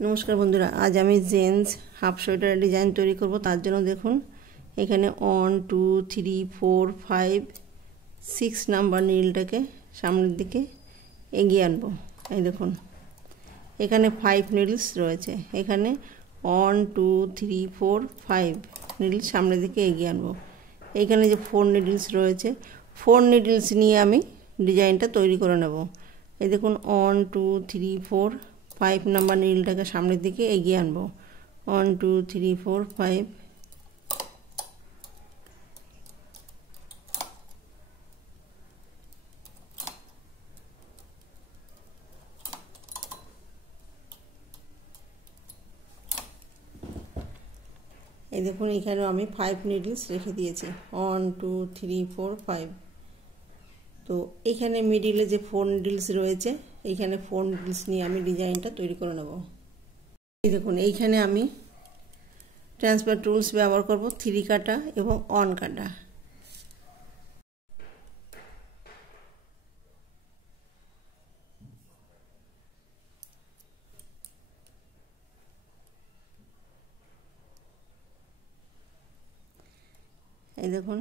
नमस्कार बंधुरा आज आमी जेन्स हाफ सोয়েটার डिजाइन तैरी करब। तार जन्य देखुन एखाने 1 2 3 4 5 6 नम्बर नीडलटाके सामনের दिके एगिয়ে आनबो। এই দেখুন এখানে 5 নিডলস রয়েছে, এখানে 1 2 3 4 5 নিডল সামনের দিকে এগিয়ে আনবো। এইখানে যে 4 নিডলস রয়েছে 4 নিডলস নিয়ে আমি ডিজাইনটা তৈরি করে নেব। এই দেখুন 1 2 3 4 5 नम्बर नीडलटाके सामনের দিকে এগিয়ে আনবো। 1 2 3 4 5 এই দেখুন এখানে আমি 5 নিডলস রেখে দিয়েছি 1 2 3 4 5। তো এখানে মিডলে যে 4 নিডলস রয়েছে এইখানে 4 নিডলস নিয়ে আমি ডিজাইনটা তৈরি করে নেব। এই দেখুন এইখানে আমি ট্রান্সফার টুলস ব্যবহার করব 3 কাটা এবং 1 কাটা। এই দেখুন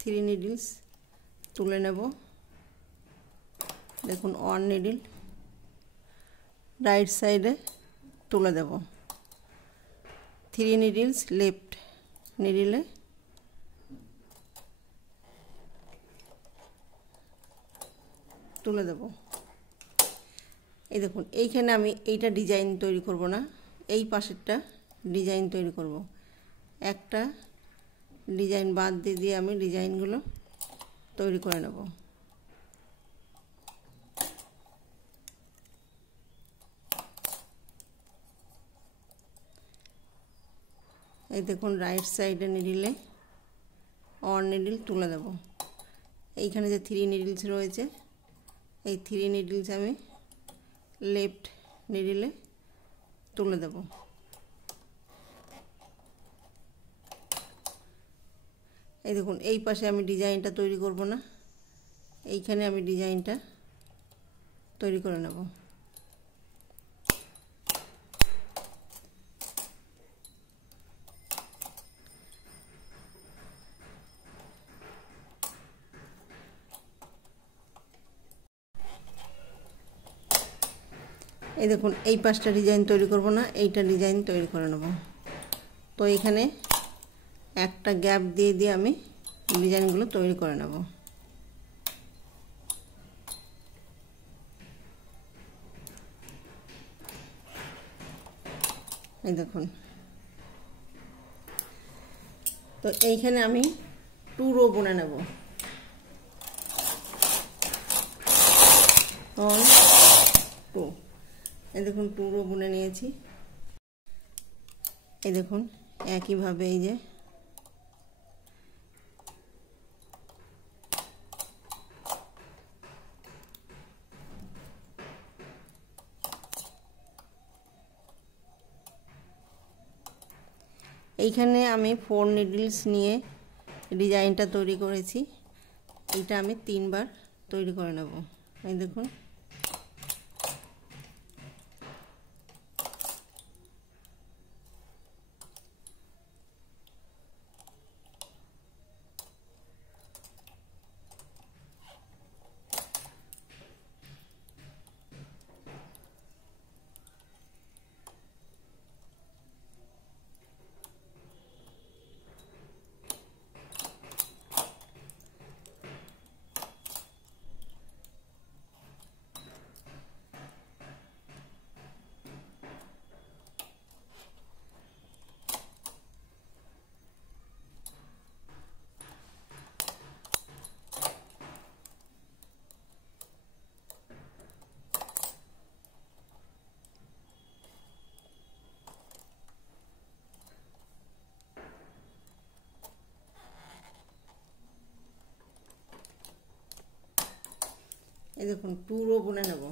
3 নিডলস তুলে নেব। দেখুন 1 নিডল রাইট সাইডে তুলে দেব, 3 নিডলস লেফট নিডলে তুলে দেব। এই দেখুন এইখানে আমি এইটা ডিজাইন তৈরি করব না, এই পাশেরটা ডিজাইন তৈরি করব। একটা ডিজাইন বাদ দিয়ে আমি ডিজাইনগুলো তৈরি করে নেব। এই দেখুন রাইট সাইডে নিডলে 1 নিডল তুলে দেব। এইখানে যে 3 নিডলস রয়েছে এই 3 নিডলস আমি লেফট নিডলে তুলে দেব। এই দেখুন এই পাশে আমি ডিজাইনটা তৈরি করব না, এইখানে আমি ডিজাইনটা তৈরি করে নেব। এই দেখুন এই পাশটা ডিজাইন তৈরি করব না, এইটা ডিজাইন তৈরি করে নেব। তো এখানে একটা গ্যাপ দিয়ে আমি ডিজাইনগুলো তৈরি করে নেব। এই দেখুন তো এইখানে আমি 2 রো বুনে নেব। 1 2 এই দেখুন 2 রো বুনে নিয়েছি। এই দেখুন একইভাবে এই যে এইখানে আমি 4 নিডলস নিয়ে ডিজাইনটা তৈরি করেছি, এটা আমি 3 বার তৈরি করে নেব। এই দেখুন এই দেখুন 2 রো বুনে নেব।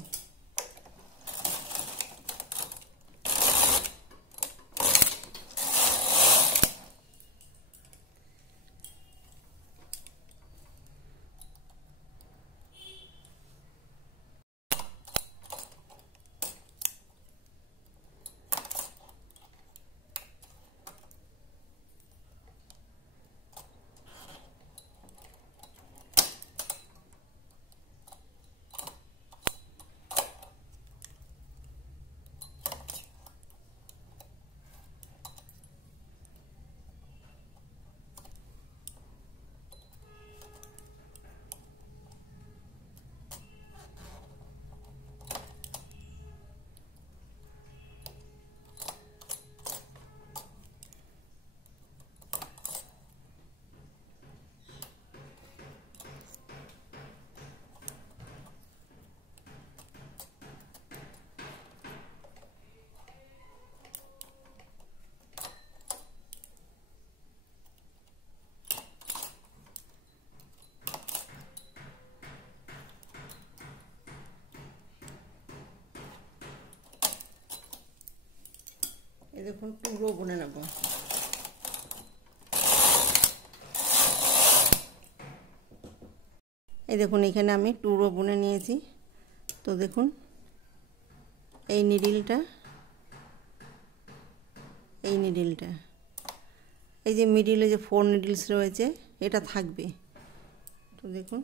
এই দেখুন টুকরো বুনে নেব। এই দেখুন এখানে আমি টুকরো বুনে নিয়েছি। তো দেখুন এই নিডলটা, এই যে মিডিলে যে 4 নিডলস রয়েছে এটা থাকবে। তো দেখুন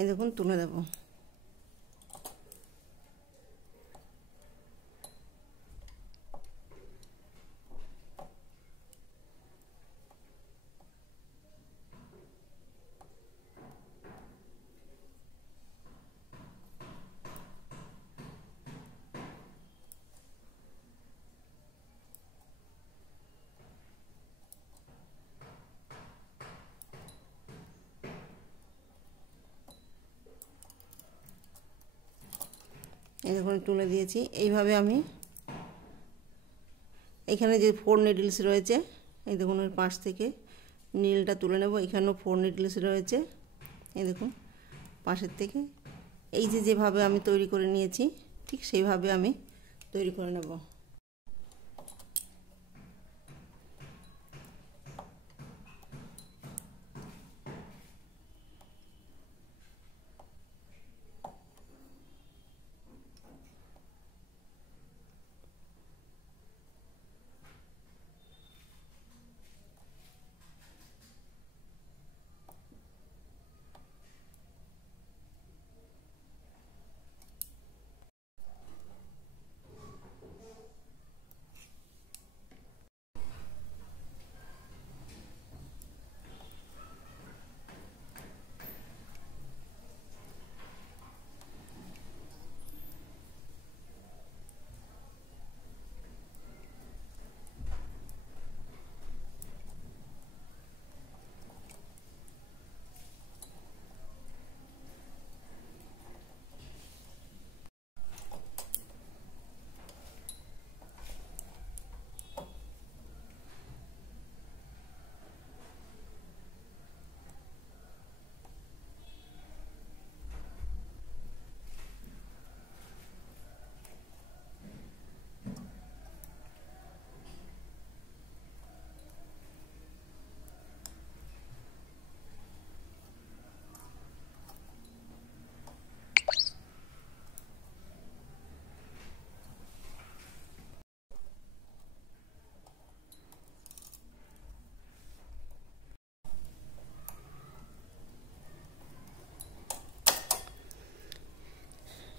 এই দেখুন তুলে দেব। এই দেখুন তুলে দিয়েছি। এইভাবে আমি এখানে যে 4 নিডলস রয়েছে, এই দেখুন ওই পাশ থেকে নীলটা তুলে নেব। এখানেও 4 নিডলস রয়েছে, এই দেখুন পাশের থেকে। এই যে যেভাবে আমি তৈরি করে নিয়েছি ঠিক সেইভাবে আমি তৈরি করে নেব।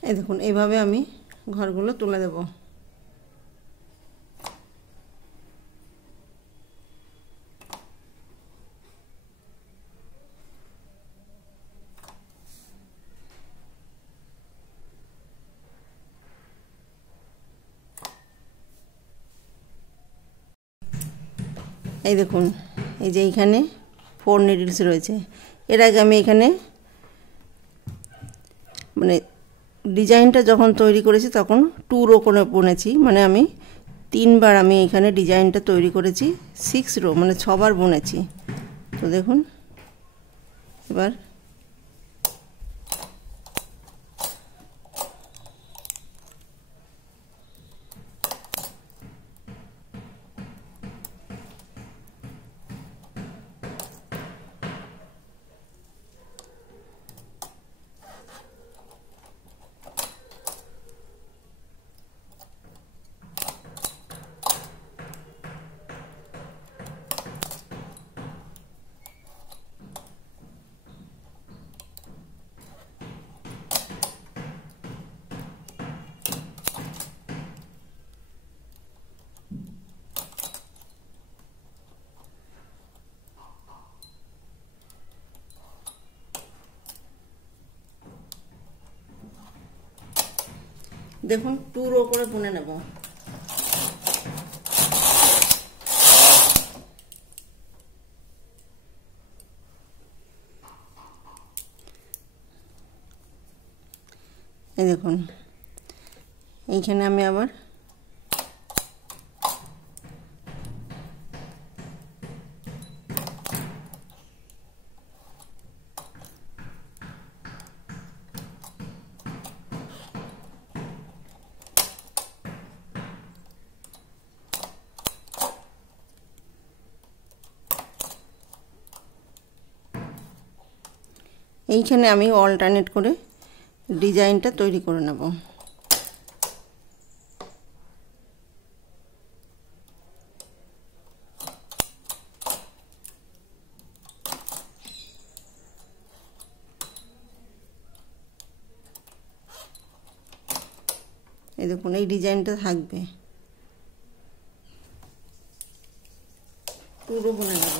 এই দেখুন এইভাবে আমি ঘরগুলো তুলে দেব। এই দেখুন এই যে এইখানে 4 নিডলস রয়েছে। এর আগে আমি এখানে মানে ডিজাইনটা যখন তৈরি করেছি তখন 2 রো করে বুনেছি, মানে আমি 3 বার আমি এখানে ডিজাইনটা তৈরি করেছি, 6 রো মানে 6 বার বুনেছি। তো দেখুন এবার দেখুন 2 রো করে বুনে নেব। এই দেখুন এইখানে আমি আবার এইখানে আমি অল্টারনেট করে ডিজাইনটা তৈরি করে নেব। এই দেখুন এই ডিজাইনটা থাকবে, পুরো বুনে নেব।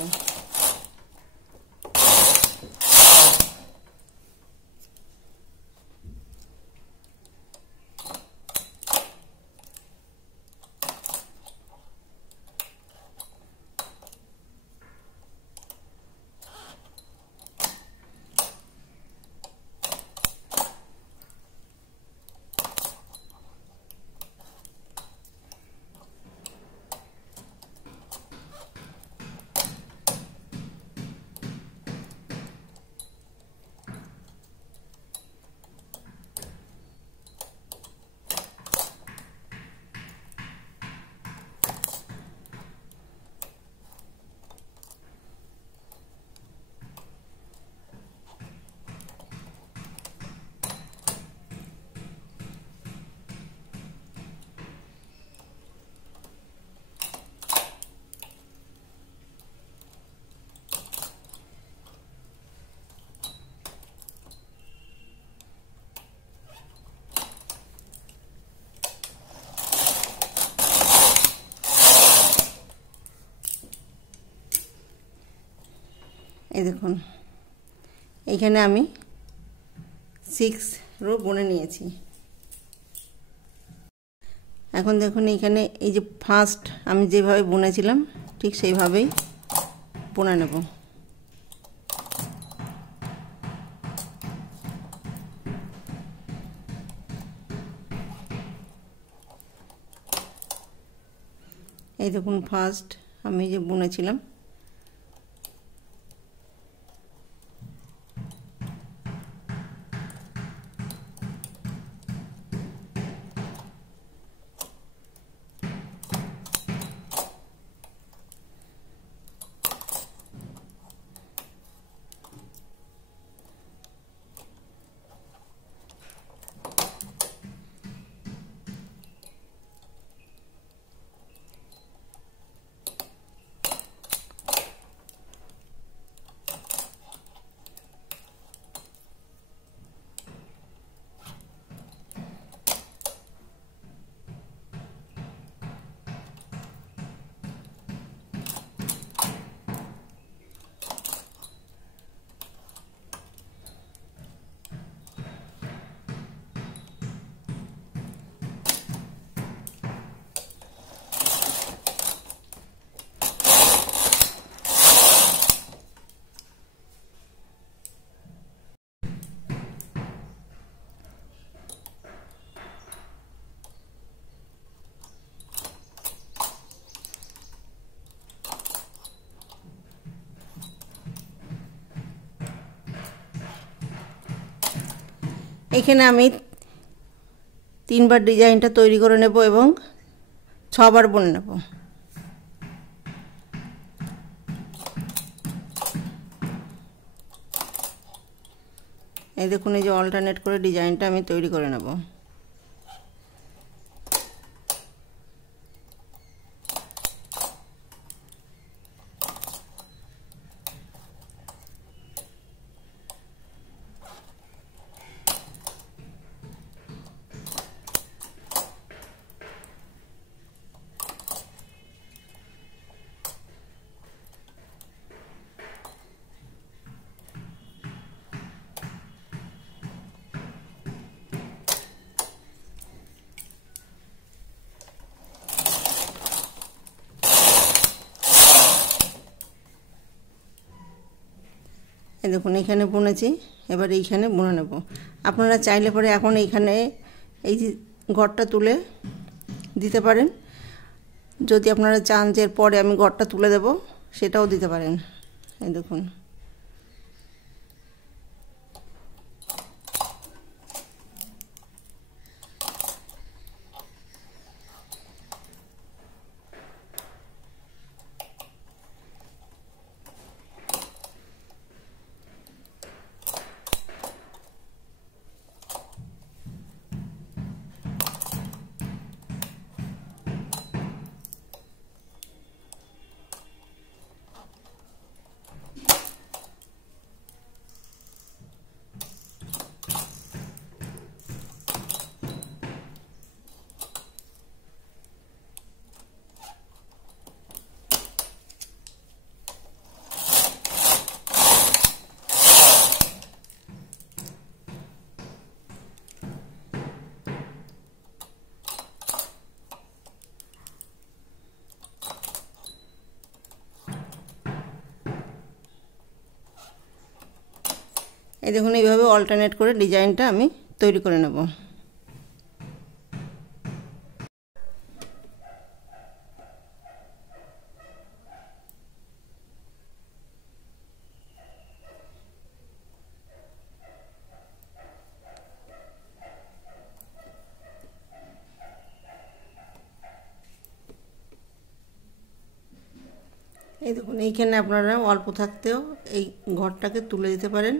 এই দেখুন এইখানে আমি 6 রো বুনে নিয়েছি। এখন দেখুন এইখানে এই যে ফার্স্ট আমি যেভাবে বুনেছিলাম ঠিক সেইভাবেই বুনে নেব। এই দেখুন ফার্স্ট আমি যে বুনেছিলাম এখানে আমি 3বার ডিজাইনটা তৈরি করে নেব এবং 6বার বুনে নেব। এই দেখুন এই যে অল্টারনেট করে ডিজাইনটা আমি তৈরি করে নেব। এই দেখুন এখানে বুনেছি, এবার এইখানে বুনে নেব। আপনারা চাইলে পরে এখন এইখানে এই ঘরটা তুলে দিতে পারেন, যদি আপনারা চান যে পরে আমি ঘরটা তুলে দেব সেটাও দিতে পারেন। এই দেখুন এই দেখুন এইভাবে অল্টারনেট করে ডিজাইনটা আমি তৈরি করে নেব। এই দেখুন এইখানে আপনারা অল্প থাকতেও এই ঘরটাকে তুলে দিতে পারেন।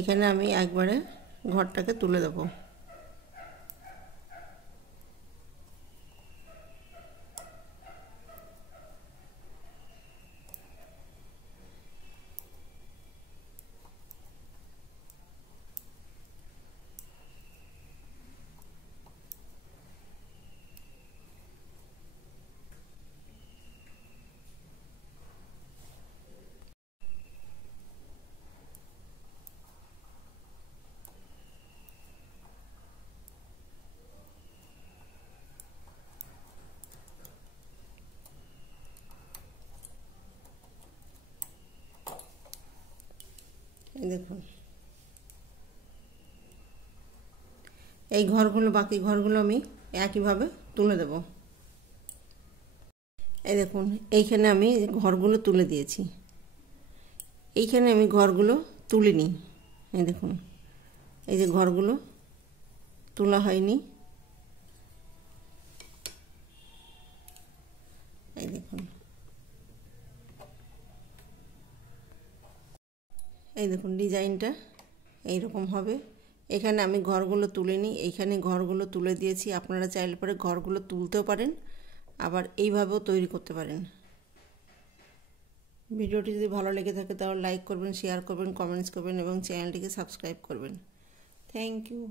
এখানে আমি একবারে ঘরটাকে তুলে দেব। এই দেখুন এই ঘরগুলো, বাকি ঘরগুলো আমি একইভাবে তুলে দেব। এই দেখুন এইখানে আমি ঘরগুলো তুলে দিয়েছি, এইখানে আমি ঘরগুলো তুলিনি। এই দেখুন এই যে ঘরগুলো তোলা হয়নি, এই দেখুন এই দেখুন ডিজাইনটা এইরকম হবে। এখানে আমি ঘরগুলো তুলিনি, এইখানে ঘরগুলো তুলে দিয়েছি। আপনারা চাইলে পরে ঘরগুলো তুলতেও পারেন, আবার এইভাবেও তৈরি করতে পারেন। ভিডিওটি যদি ভালো লেগে থাকে তাহলে লাইক করবেন, শেয়ার করবেন, কমেন্টস করবেন এবং চ্যানেলটিকে সাবস্ক্রাইব করবেন। Thank you.